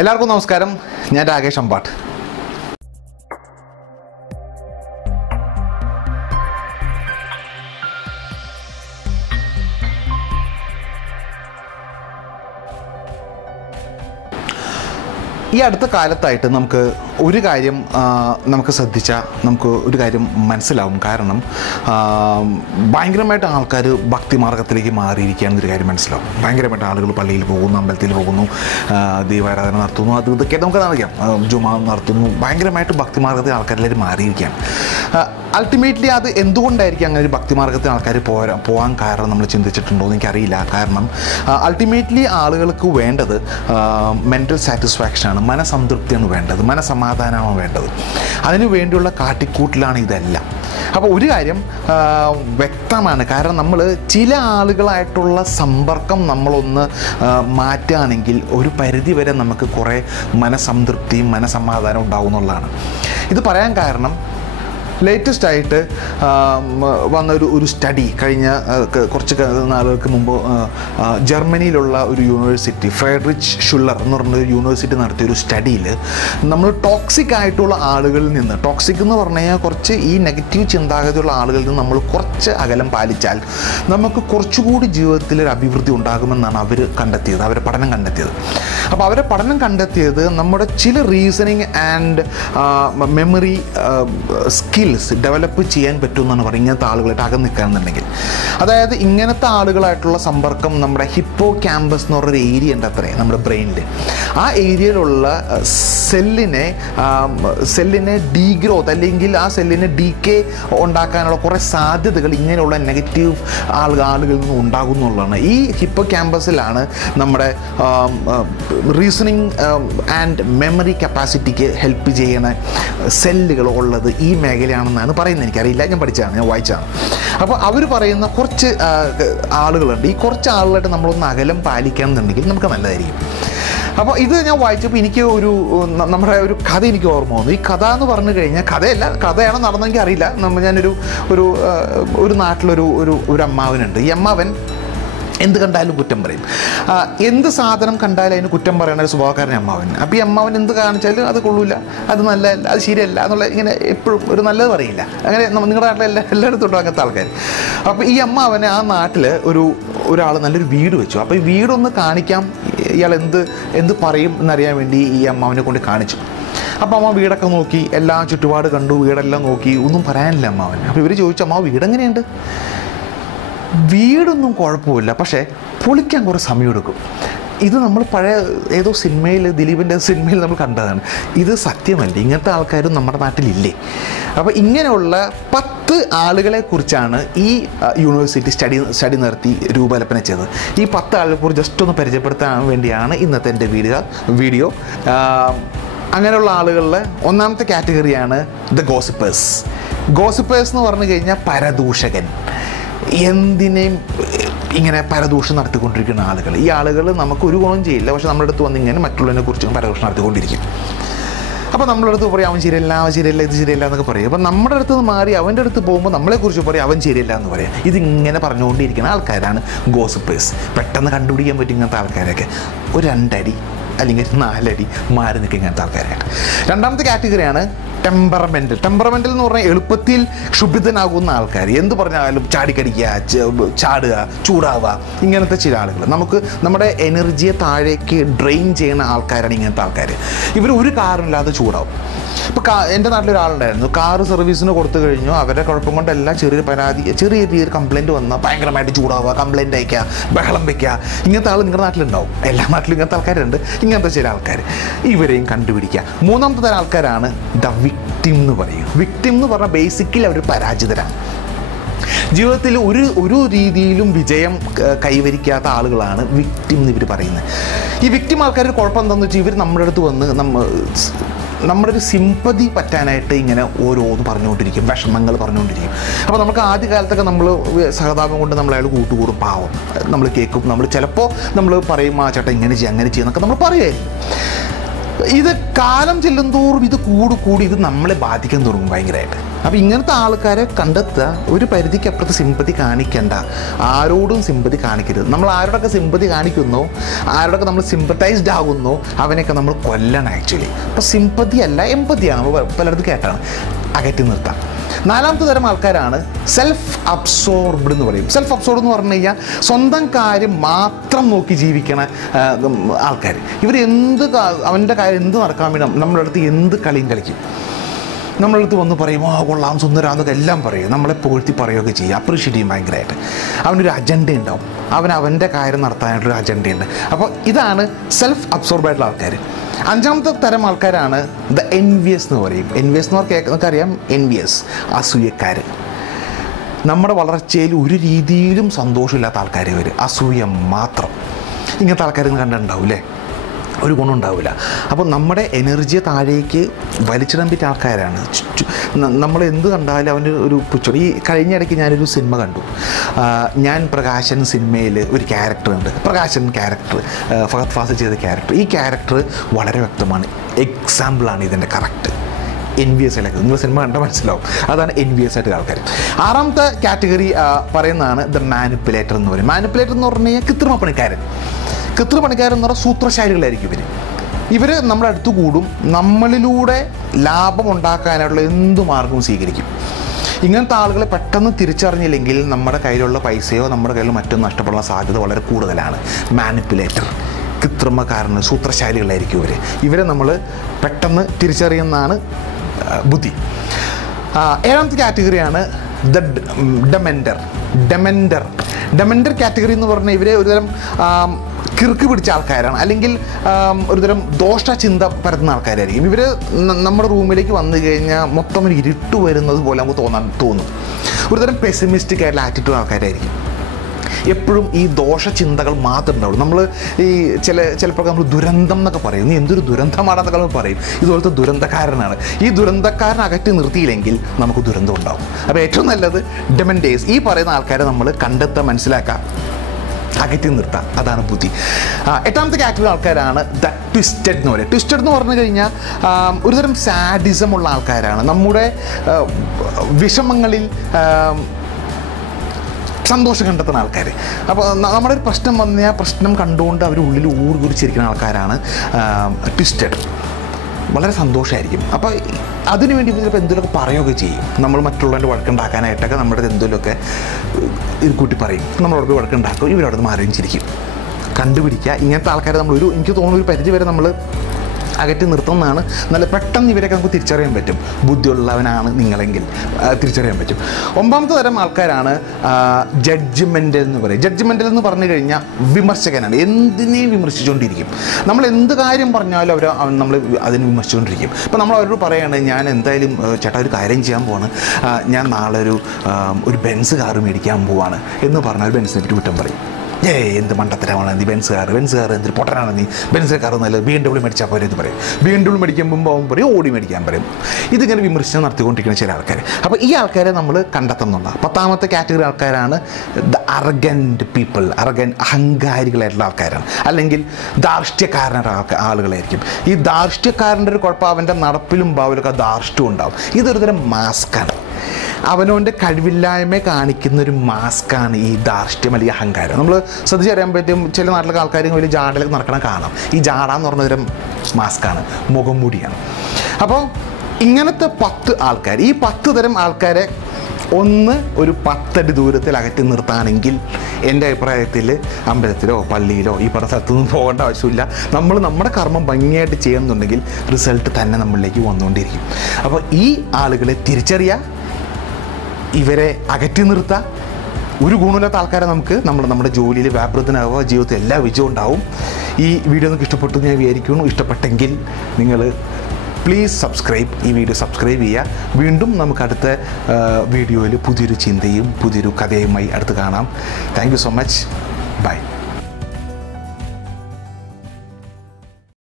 എല്ലാവർക്കും നമസ്കാരം. ഞാൻ രാകേഷ് അമ്പാട്ട്. ഈ അടുത്ത കാലത്തായിട്ട് നമുക്ക് ഒരു കാര്യം ശ്രദ്ധിച്ചാൽ നമുക്ക് ഒരു കാര്യം മനസ്സിലാവും. കാരണം ഭയങ്കരമായിട്ട് ആൾക്കാർ ഭക്തിമാർഗത്തിലേക്ക് മാറിയിരിക്കുകയാണെന്നൊരു കാര്യം മനസ്സിലാവും. ഭയങ്കരമായിട്ട് ആളുകൾ പള്ളിയിൽ പോകുന്നു, അമ്പലത്തിൽ പോകുന്നു, ദൈവാരാധന നടത്തുന്നു, ഇതൊക്കെ നമുക്ക് അറിയാം, ജുമാ നടത്തുന്നു. ഭയങ്കരമായിട്ട് ഭക്തിമാർഗത്തിൽ ആൾക്കാരെല്ലാവരും മാറിയിരിക്കുകയാണ്. അൾട്ടിമേറ്റ്ലി അത് എന്തുകൊണ്ടായിരിക്കും അങ്ങനെ ഒരു ഭക്തിമാർഗത്തിൽ ആൾക്കാർ പോകാൻ കാരണം നമ്മൾ ചിന്തിച്ചിട്ടുണ്ടോ എന്ന് എനിക്കറിയില്ല. കാരണം അൾട്ടിമേറ്റ്ലി ആളുകൾക്ക് വേണ്ടത് മെൻ്റൽ സാറ്റിസ്ഫാക്ഷനാണ്, മനസംതൃപ്തിയാണ് വേണ്ടത്, മനസമാധാനമാണ് വേണ്ടത്. അതിനു വേണ്ടിയുള്ള കാട്ടിക്കൂട്ടിലാണ് ഇതെല്ലാം. അപ്പോൾ ഒരു കാര്യം വ്യക്തമാണ്. കാരണം നമ്മൾ ചില ആളുകളായിട്ടുള്ള സമ്പർക്കം നമ്മളൊന്ന് മാറ്റുകയാണെങ്കിൽ ഒരു പരിധി വരെ നമുക്ക് കുറേ മനസംതൃപ്തിയും മനസമാധാനവും ഉണ്ടാവും എന്നുള്ളതാണ്. ഇത് പറയാൻ കാരണം ലേറ്റസ്റ്റ് ആയിട്ട് വന്ന ഒരു സ്റ്റഡി കഴിഞ്ഞ കുറച്ച് നാളുകൾക്ക് മുമ്പ് ജർമ്മനിയിലുള്ള ഒരു യൂണിവേഴ്സിറ്റി, ഫ്രെഡറിച്ച് ഷുള്ളർ എന്ന് പറഞ്ഞൊരു യൂണിവേഴ്സിറ്റി നടത്തിയൊരു സ്റ്റഡിയിൽ നമ്മൾ ടോക്സിക് ആയിട്ടുള്ള ആളുകളിൽ നിന്ന്, ടോക്സിക് എന്ന് പറഞ്ഞു കഴിഞ്ഞാൽ കുറച്ച് ഈ നെഗറ്റീവ് ചിന്താഗതിയുള്ള ആളുകളിൽ നിന്ന് നമ്മൾ കുറച്ച് അകലം പാലിച്ചാൽ നമുക്ക് കുറച്ചുകൂടി ജീവിതത്തിലൊരു അഭിവൃദ്ധി ഉണ്ടാകുമെന്നാണ് അവരുടെ പഠനം കണ്ടെത്തിയത്. അപ്പോൾ അവരുടെ പഠനം കണ്ടെത്തിയത് നമ്മുടെ ചില reasoning and memory skills develop ചെയ്യാൻ പറ്റുമെന്നാണ് പറയുന്നത്. ഇങ്ങനത്തെ ആളുകളായിട്ട് അകന്ന് നിൽക്കുകയാണെന്നുണ്ടെങ്കിൽ, അതായത് ഇങ്ങനത്തെ ആളുകളായിട്ടുള്ള സമ്പർക്കം നമ്മുടെ ഹിപ്പോ ക്യാമ്പസ് എന്ന് പറഞ്ഞൊരു ഏരിയ ഉണ്ട് അത്രേ നമ്മുടെ ബ്രെയിനിൽ. ആ ഏരിയയിലുള്ള സെല്ലിനെ ഡീഗ്രോത്ത് അല്ലെങ്കിൽ ആ സെല്ലിനെ ഡീകേ ഉണ്ടാക്കാനുള്ള കുറേ സാധ്യതകൾ ഇങ്ങനെയുള്ള നെഗറ്റീവ് ആളുകളിൽ നിന്ന് ഉണ്ടാകുന്നുള്ളതാണ്. ഈ ഹിപ്പോ ക്യാമ്പസിലാണ് നമ്മുടെ റീസണിങ് ആൻഡ് മെമ്മറി കപ്പാസിറ്റിക്ക് ഹെൽപ്പ് ചെയ്യുന്ന സെല്ലുകൾ ഉള്ളത് ഈ മേഖലയാണെന്നാണ് പറയുന്നത്. എനിക്കറിയില്ല, ഞാൻ പഠിച്ചതാണ്, ഞാൻ വായിച്ചതാണ്. അപ്പോൾ അവർ പറയുന്ന കുറച്ച് ആളുകളുണ്ട്. ഈ കുറച്ച് ആളുകളായിട്ട് നമ്മളൊന്ന് അകലം പാലിക്കുകയാണെന്നുണ്ടെങ്കിൽ നമുക്ക് നല്ലതായിരിക്കും. അപ്പോൾ ഇത് ഞാൻ വായിച്ചപ്പോൾ എനിക്ക് നമ്മുടെ ഒരു കഥ എനിക്ക് ഓർമ്മ വന്നു. ഈ കഥ എന്ന് പറഞ്ഞു കഴിഞ്ഞാൽ കഥയാണോ നടന്നെങ്കിൽ അറിയില്ല. ഞാനൊരു നാട്ടിലൊരു അമ്മാവനുണ്ട്. ഈ അമ്മാവൻ എന്ത് കണ്ടാലും കുറ്റം പറയും. എന്ത് സാധനം കണ്ടാലും അതിന് കുറ്റം പറയുന്ന ഒരു സ്വഭാവക്കാരൻ അമ്മാവൻ. അപ്പോൾ ഈ അമ്മാവൻ എന്ത് കാണിച്ചാലും അത് കൊള്ളൂല, അത് നല്ലതല്ല, അത് ശരിയല്ല എന്നുള്ള ഇങ്ങനെ എപ്പോഴും ഒരു നല്ലത് പറയില്ല. അങ്ങനെ നിങ്ങളുടെ നാട്ടിലെ എല്ലായിടത്തും അങ്ങനത്തെ ആൾക്കാർ. അപ്പോൾ ഈ അമ്മാവന് ആ നാട്ടിൽ ഒരാൾ നല്ലൊരു വീട് വെച്ചു. അപ്പോൾ ഈ വീടൊന്ന് കാണിക്കാം, ഇയാൾ എന്ത് പറയും എന്നറിയാൻ വേണ്ടി ഈ അമ്മാവനെ കൊണ്ട് കാണിച്ചു. അപ്പോൾ അമ്മ വീടൊക്കെ നോക്കി, എല്ലാം ചുറ്റുപാട് കണ്ടു, വീടെല്ലാം നോക്കി, ഒന്നും പറയാനില്ല അമ്മാവൻ. അപ്പോൾ ഇവർ ചോദിച്ചു, അമ്മാവ് വീടെങ്ങനെയുണ്ട്? വീടൊന്നും കുഴപ്പമില്ല, പക്ഷേ പൊളിക്കാൻ കുറേ സമയമെടുക്കും. ഇത് നമ്മൾ പഴയ ഏതോ സിനിമയിൽ, ദിലീപിൻ്റെ സിനിമയിൽ നമ്മൾ കണ്ടതാണ്. ഇത് സത്യമല്ല, ഇങ്ങനത്തെ ആൾക്കാരും നമ്മുടെ നാട്ടിലില്ലേ? അപ്പോൾ ഇങ്ങനെയുള്ള 10 ആളുകളെക്കുറിച്ചാണ് ഈ യൂണിവേഴ്സിറ്റി സ്റ്റഡി നടത്തി രൂപകൽപ്പന ചെയ്തത്. ഈ 10 ആളുകളെക്കുറിച്ച് ജസ്റ്റ് ഒന്ന് പരിചയപ്പെടുത്താൻ വേണ്ടിയാണ് ഇന്നത്തെ എൻ്റെ വീഡിയോ. അങ്ങനെയുള്ള ആളുകളിൽ ഒന്നാമത്തെ കാറ്റഗറിയാണ് ദ ഗോസിപ്പേഴ്സ്. ഗോസിപ്പേഴ്സ് എന്ന് പറഞ്ഞു കഴിഞ്ഞാൽ പരദൂഷകൻ, എന്തിനേയും ഇങ്ങനെ പരദൂഷണം നടത്തിക്കൊണ്ടിരിക്കുന്ന ആളുകൾ. ഈ ആളുകൾ നമുക്ക് ഒരു ഗുണം ചെയ്യില്ല, പക്ഷെ നമ്മുടെ അടുത്ത് വന്ന് ഇങ്ങനെ മറ്റുള്ളതിനെ കുറിച്ച് പരദൂഷണം നടത്തിക്കൊണ്ടിരിക്കും. അപ്പോൾ നമ്മുടെ അടുത്ത് പറയും അവൻ ശരിയല്ല, ഇത് ശരിയല്ല എന്നൊക്കെ പറയും. അപ്പോൾ നമ്മുടെ അടുത്ത് നിന്ന് മാറി അവൻ്റെ അടുത്ത് പോകുമ്പോൾ നമ്മളെക്കുറിച്ച് പറയും അവൻ ശരിയല്ല എന്ന് പറയാം. ഇതിങ്ങനെ പറഞ്ഞുകൊണ്ടിരിക്കുന്ന ആൾക്കാരാണ് ഗോസിപ്പേഴ്സ്. പെട്ടെന്ന് കണ്ടുപിടിക്കാൻ പറ്റും ഇങ്ങനത്തെ ആൾക്കാരൊക്കെ. ഒരു 2 അടി അല്ലെങ്കിൽ 4 അടി മാറി നിൽക്കുക ഇങ്ങനത്തെ ആൾക്കാരായിട്ട്. രണ്ടാമത്തെ കാറ്റഗറിയാണ് ടെമ്പറമെൻ്റൽ എന്ന് പറഞ്ഞാൽ എളുപ്പത്തിൽ ക്ഷുഭിതനാകുന്ന ആൾക്കാർ. എന്ത് പറഞ്ഞാലും ചാടിക്കടിക്കുക, ചാടുക, ചൂടാവുക, ഇങ്ങനത്തെ ചില ആളുകൾ. നമ്മുടെ എനർജിയെ താഴേക്ക് ഡ്രെയിൻ ചെയ്യുന്ന ആൾക്കാരാണ് ഇങ്ങനത്തെ ആൾക്കാർ. ഇവർ ഒരു കാരണമില്ലാതെ ചൂടാവും. ഇപ്പോൾ എൻ്റെ നാട്ടിലൊരാളുണ്ടായിരുന്നു, കാറ് സർവീസിന് കൊടുത്തു കഴിഞ്ഞു. അവരുടെ കുഴപ്പം കൊണ്ടല്ല, ചെറിയ കംപ്ലയിൻറ്റ് വന്നാൽ ഭയങ്കരമായിട്ട് ചൂടാവുക, കംപ്ലയിൻ്റ് അയക്കുക, ബഹളം വയ്ക്കുക. ഇങ്ങനത്തെ ആൾ നിങ്ങളുടെ നാട്ടിലുണ്ടാവും. എല്ലാ നാട്ടിലും ഇങ്ങനത്തെ ആൾക്കാരുണ്ട്. ഇങ്ങനത്തെ ചില ആൾക്കാർ, ഇവരെയും കണ്ടുപിടിക്കുക. മൂന്നാമത്തെ തരം ആൾക്കാരാണ് ദ വിക്ടിം എന്ന് പറയും. വിക്ടിം എന്ന് പറഞ്ഞാൽ ബേസിക്കലി അവർ പരാജിതരാണ്. ജീവിതത്തിൽ ഒരു രീതിയിലും വിജയം കൈവരിക്കാത്ത ആളുകളാണ് വിക്ടിം എന്ന് ഇവർ പറയുന്നത്. ഈ വിക്ടിം ആൾക്കാരുടെ കുഴപ്പം എന്താണെന്ന് വെച്ചാൽ ഇവർ നമ്മുടെ അടുത്ത് വന്ന് നമ്മുടെ ഒരു സിമ്പതി പറ്റാനായിട്ട് ഇങ്ങനെ ഓരോന്ന് പറഞ്ഞുകൊണ്ടിരിക്കും, വിഷമങ്ങൾ പറഞ്ഞുകൊണ്ടിരിക്കും. അപ്പോൾ നമുക്ക് ആദ്യ കാലത്തൊക്കെ നമ്മൾ സഹതാപം കൊണ്ട് നമ്മളയാൾ കൂട്ടുകൂടും, പാവം നമ്മൾ കേൾക്കും. ചിലപ്പോൾ നമ്മൾ പറയും ആ ചേട്ടാ ഇങ്ങനെ ചെയ്യും അങ്ങനെ ചെയ്യുന്നൊക്കെ നമ്മൾ പറയുമായിരിക്കും. ഇത് കാലം ചെല്ലുന്തോറും ഇത് കൂടി ഇത് നമ്മളെ ബാധിക്കാൻ തുടങ്ങും ഭയങ്കരമായിട്ട്. അപ്പോൾ ഇങ്ങനത്തെ ആൾക്കാരെ കണ്ടെത്തുക. ഒരു പരിധിക്ക് അപ്പുറത്ത് സിമ്പതി കാണിക്കേണ്ട, ആരോടും സിമ്പതി കാണിക്കരുത്. നമ്മൾ ആരോടൊക്കെ സിമ്പതി കാണിക്കുന്നോ, ആരോടൊക്കെ നമ്മൾ സിമ്പത്തൈസ്ഡ് ആകുന്നോ, അവനെയൊക്കെ നമ്മൾ കൊല്ലണം ആക്ച്വലി. അപ്പോൾ സിമ്പതി അല്ല, എമ്പതിയാണ്. നമ്മൾ പലയിടത്തും കേട്ടാണ്. അകറ്റി നിർത്താം. 4ാമത്തെ തരം ആൾക്കാരാണ് സെൽഫ് അബ്സോർബ്ഡ് എന്ന് പറയും. സെൽഫ് അബ്സോർബ്ഡ് എന്ന് പറഞ്ഞു കഴിഞ്ഞാൽ സ്വന്തം കാര്യം മാത്രം നോക്കി ജീവിക്കണ ആൾക്കാർ. ഇവർ അവൻ്റെ കാര്യം എന്ത് നടക്കാൻ വേണ്ടി നമ്മുടെ അടുത്ത് എന്ത് കളിയും കളിക്കും. നമ്മളടുത്ത് വന്ന് പറയും, കൊള്ളാം, സുന്ദരാന്നൊക്കെ എല്ലാം പറയും, നമ്മളെ പുകഴ്ത്തി പറയുകയൊക്കെ ചെയ്യും, അപ്രീഷിയേറ്റ് ചെയ്യും ഭയങ്കരമായിട്ട്. അവനൊരു അജണ്ട ഉണ്ടാവും, അവൻ്റെ കാര്യം നടത്താനായിട്ടൊരു അജണ്ടയുണ്ട്. അപ്പോൾ ഇതാണ് സെൽഫ് അബ്സോർബ് ആയിട്ടുള്ള ആൾക്കാർ. 5ാമത്തെ തരം ആൾക്കാരാണ് ദ എൻവിയസ് എന്ന് പറയും. എൻവിയസ് എന്ന് പറഞ്ഞാൽ അറിയാം, എൻവിയസ്, അസൂയക്കാർ. നമ്മുടെ വളർച്ചയിൽ ഒരു രീതിയിലും സന്തോഷമില്ലാത്ത ആൾക്കാർ ഇവർ, അസൂയ മാത്രം. ഇങ്ങനത്തെ ആൾക്കാർ കണ്ടിട്ടുണ്ടാവും അല്ലേ? ഒരു ഗുണം ഉണ്ടാവില്ല. അപ്പോൾ നമ്മുടെ എനർജിയെ താഴേക്ക് വലിച്ചിടാൻ പറ്റിയ ആൾക്കാരാണ്. നമ്മൾ എന്ത് കണ്ടാലും അവൻ്റെ ഒരു പുച്ഛം. ഈ കഴിഞ്ഞ ഇടയ്ക്ക് ഞാനൊരു സിനിമ കണ്ടു. ഞാൻ പ്രകാശൻ സിനിമയിൽ ഒരു ക്യാരക്ടറുണ്ട്, പ്രകാശൻ ക്യാരക്ടർ, ഫഹദ് ഫാസിൽ ചെയ്ത ക്യാരക്ടർ. ഈ ക്യാരക്ടർ വളരെ വ്യക്തമാണ്, എക്സാമ്പിളാണ് ഇതിൻ്റെ കറക്റ്റ്. എൻവിയസ് ആയിട്ട് നിങ്ങൾ സിനിമ കണ്ടാൽ മനസ്സിലാവും. അതാണ് എൻവിയസ് ആയിട്ട് ആൾക്കാർ. 6ാമത്തെ കാറ്റഗറി പറയുന്നതാണ് ദ മാനിപ്പുലേറ്റർ എന്ന് പറയും. മാനിപ്പുലേറ്റർ എന്ന് പറഞ്ഞു കഴിഞ്ഞാൽ കൃത്രിമപ്പണിക്കാരൻ എന്ന് പറഞ്ഞാൽ സൂത്രശാലികളായിരിക്കും ഇവർ നമ്മുടെ അടുത്ത് കൂടും, നമ്മളിലൂടെ ലാഭം ഉണ്ടാക്കാനായിട്ടുള്ള എന്തു മാർഗവും സ്വീകരിക്കും. ഇങ്ങനത്തെ ആളുകളെ പെട്ടെന്ന് തിരിച്ചറിഞ്ഞില്ലെങ്കിൽ നമ്മുടെ കയ്യിലുള്ള പൈസയോ നമ്മുടെ കയ്യിൽ മറ്റൊന്നും നഷ്ടപ്പെടാൻ സാധ്യത വളരെ കൂടുതലാണ്. മാനിപ്പുലേറ്റർ, കൃത്രിമക്കാരന്, സൂത്രശാലികളായിരിക്കും ഇവരെ നമ്മൾ പെട്ടെന്ന് തിരിച്ചറിയുന്നതാണ് ബുദ്ധി. 7ാമത്തെ കാറ്റഗറിയാണ് ദ ഡെമെൻഡർ കാറ്റഗറി എന്ന് പറഞ്ഞാൽ ഇവരെ ഒരുതരം കിറുക്ക് പിടിച്ച ആൾക്കാരാണ്, അല്ലെങ്കിൽ ഒരുതരം ദോഷചിന്ത പരത്തുന്ന ആൾക്കാരായിരിക്കും. ഇവർ നമ്മുടെ റൂമിലേക്ക് വന്നു കഴിഞ്ഞാൽ മൊത്തം ഒരു ഇരുട്ട് വരുന്നത് പോലെ നമുക്ക് തോന്നും. ഒരുതരം പെസിമിസ്റ്റിക് ആയിട്ടുള്ള ആറ്റിറ്റ്യൂഡ് ആൾക്കാരായിരിക്കും. എപ്പോഴും ഈ ദോഷചിന്തകൾ മാത്രമേ ഉണ്ടാവുള്ളൂ. നമ്മൾ ഈ ചിലപ്പോൾ നമ്മൾ ദുരന്തം എന്നൊക്കെ പറയും, നീ എന്തൊരു ദുരന്തമാണെന്നൊക്കെ നമ്മൾ പറയും. ഇതുപോലത്തെ ദുരന്തക്കാരനാണ്. ഈ ദുരന്തക്കാരനെ അകറ്റി നിർത്തിയില്ലെങ്കിൽ നമുക്ക് ദുരന്തം ഉണ്ടാവും. അപ്പോൾ ഏറ്റവും നല്ലത് ഡെമൻഡേഴ്സ്, ഈ പറയുന്ന ആൾക്കാരെ നമ്മൾ കണ്ടെത്താൻ, മനസ്സിലാക്കാം, അകറ്റി നിർത്താം. അതാണ് ബുദ്ധി. 8ാമത്തെ കാറ്റഗറി ആൾക്കാരാണ് ദ ട്വിസ്റ്റഡ് എന്ന് പറയുന്നത്. ട്വിസ്റ്റഡ് എന്ന് പറഞ്ഞു കഴിഞ്ഞാൽ ഒരുതരം സാഡിസം ഉള്ള ആൾക്കാരാണ്. നമ്മുടെ വിഷമങ്ങളിൽ സന്തോഷം കണ്ടെത്തുന്ന ആൾക്കാർ. അപ്പോൾ നമ്മുടെ ഒരു പ്രശ്നം വന്ന ആ പ്രശ്നം കണ്ടുകൊണ്ട് അവർ ഉള്ളിൽ ഊർകുറിച്ചിരിക്കുന്ന ആൾക്കാരാണ് ട്വിസ്റ്റഡ്. വളരെ സന്തോഷമായിരിക്കും. അപ്പോൾ അതിനുവേണ്ടി ചിലപ്പോൾ എന്തെങ്കിലുമൊക്കെ പറയുകയൊക്കെ ചെയ്യും. നമ്മൾ മറ്റുള്ളവൻ്റെ വഴക്കുണ്ടാക്കാനായിട്ടൊക്കെ നമ്മുടെ എന്തെങ്കിലുമൊക്കെ കൂട്ടി പറയും. നമ്മളോട് വഴക്കുണ്ടാക്കും, ഇവരവിടെ നിന്ന് മാറിയും ചിരിക്കും. കണ്ടുപിടിക്കുക ഇങ്ങനത്തെ ആൾക്കാരെ എനിക്ക് തോന്നുന്ന ഒരു പരിധി വരെ നമ്മൾ അകറ്റി നിർത്തുന്നതാണ് നല്ല. പെട്ടെന്ന് ഇവരൊക്കെ നമുക്ക് തിരിച്ചറിയാൻ പറ്റും, ബുദ്ധിയുള്ളവനാണ് നിങ്ങളെങ്കിൽ തിരിച്ചറിയാൻ പറ്റും. 9ാമത്തെ തരം ആൾക്കാരാണ് ജഡ്ജ്മെൻ്റൽ എന്ന് പറയും. ജഡ്ജ്മെൻ്റൽ എന്ന് പറഞ്ഞു കഴിഞ്ഞാൽ വിമർശകനാണ്. എന്തിനേയും വിമർശിച്ചുകൊണ്ടിരിക്കും. നമ്മൾ എന്ത് കാര്യം പറഞ്ഞാലും നമ്മൾ അതിന് വിമർശിച്ചുകൊണ്ടിരിക്കും. ഇപ്പോൾ നമ്മൾ അവരോട് പറയുകയാണ്, ഞാൻ എന്തായാലും ചേട്ടാ ഒരു കാര്യം ചെയ്യാൻ പോവാണ്, ഞാൻ നാളെ ഒരു ബെൻസ് കാറ് മേടിക്കാൻ പോവാണ് എന്ന് പറഞ്ഞാൽ ഒരു ബെൻസിനെ പറ്റി കുറ്റം പറയും. എന്ത് മണ്ടത്തരമാണ് നീ, ബെൻസ് കാർ എന്തൊരു പൊട്ടനാണ് നീ, ബെൻസ് കാർ നല്ല BMW മേടിച്ചാൽ പോരെ എന്ന് പറയും. BMW മേടിക്കുമ്പോൾ അവൻ പറയും ഓടി മേടിക്കാൻ പറയും. ഇതിങ്ങനെ വിമർശനം നടത്തിക്കൊണ്ടിരിക്കുന്ന ചില ആൾക്കാർ. അപ്പോൾ ഈ ആൾക്കാരെ നമ്മൾ കണ്ടെത്തുന്നുണ്ട്. 10ാമത്തെ കാറ്റഗറി ആൾക്കാരാണ് ദ അറഗൻറ്റ് പീപ്പിൾ. അഹങ്കാരികളായിട്ടുള്ള ആൾക്കാരാണ്, അല്ലെങ്കിൽ ധാർഷ്ട്യക്കാരനായിട്ടുള്ള ആളുകളായിരിക്കും. ഈ ധാർഷ്ട്യക്കാരൻ്റെ ഒരു കുഴപ്പം അവൻ്റെ നടപ്പിലും ഭാവിലൊക്കെ ധാർഷ്ട്യം ഉണ്ടാവും. ഇതൊരുതരം മാസ്കാണ്. അവനവൻ്റെ കഴിവില്ലായ്മ കാണിക്കുന്നൊരു മാസ്കാണ് ഈ ധാർഷ്ട്യം അല്ലെങ്കിൽ അഹങ്കാരം. നമ്മൾ ശ്രദ്ധിച്ചറിയാൻ പറ്റും, ചില നാട്ടിലൊക്കെ ആൾക്കാർ വലിയ ജാടയിലൊക്കെ നടക്കണം കാണാം. ഈ ജാട എന്ന് പറഞ്ഞൊരു മാസ്കാണ്, മുഖം മൂടിയാണ്. അപ്പോൾ ഇങ്ങനത്തെ 10 ആൾക്കാർ, ഈ 10 തരം ആൾക്കാരെ ഒരു 10 അടി ദൂരത്തിൽ അകറ്റി നിർത്താണെങ്കിൽ എൻ്റെ അഭിപ്രായത്തിൽ അമ്പലത്തിലോ പള്ളിയിലോ ഈ പറഞ്ഞ സ്ഥലത്തൊന്നും പോകേണ്ട ആവശ്യമില്ല. നമ്മൾ നമ്മുടെ കർമ്മം ഭംഗിയായിട്ട് ചെയ്യുന്നുണ്ടെങ്കിൽ റിസൾട്ട് തന്നെ നമ്മളിലേക്ക് വന്നുകൊണ്ടിരിക്കും. അപ്പോൾ ഈ ആളുകളെ തിരിച്ചറിയുക, ഇവരെ അകറ്റി നിർത്തുക. ഒരു ഗുണമില്ലാത്ത ആൾക്കാരെ നമ്മുടെ ജോലിയിൽ വ്യാപൃതനാവുക, ജീവിതത്തിൽ എല്ലാ വിജയവും ഉണ്ടാവും. ഈ വീഡിയോ നിങ്ങൾക്ക് ഇഷ്ടപ്പെട്ടു ഞാൻ വിചാരിക്കുന്നു. ഇഷ്ടപ്പെട്ടെങ്കിൽ നിങ്ങൾ പ്ലീസ് സബ്സ്ക്രൈബ്, ഈ വീഡിയോ സബ്സ്ക്രൈബ് ചെയ്യുക. വീണ്ടും നമുക്ക് അടുത്ത വീഡിയോയിൽ പുതിയൊരു ചിന്തയും പുതിയൊരു കഥയുമായി അടുത്ത് കാണാം. Thank you so much. By.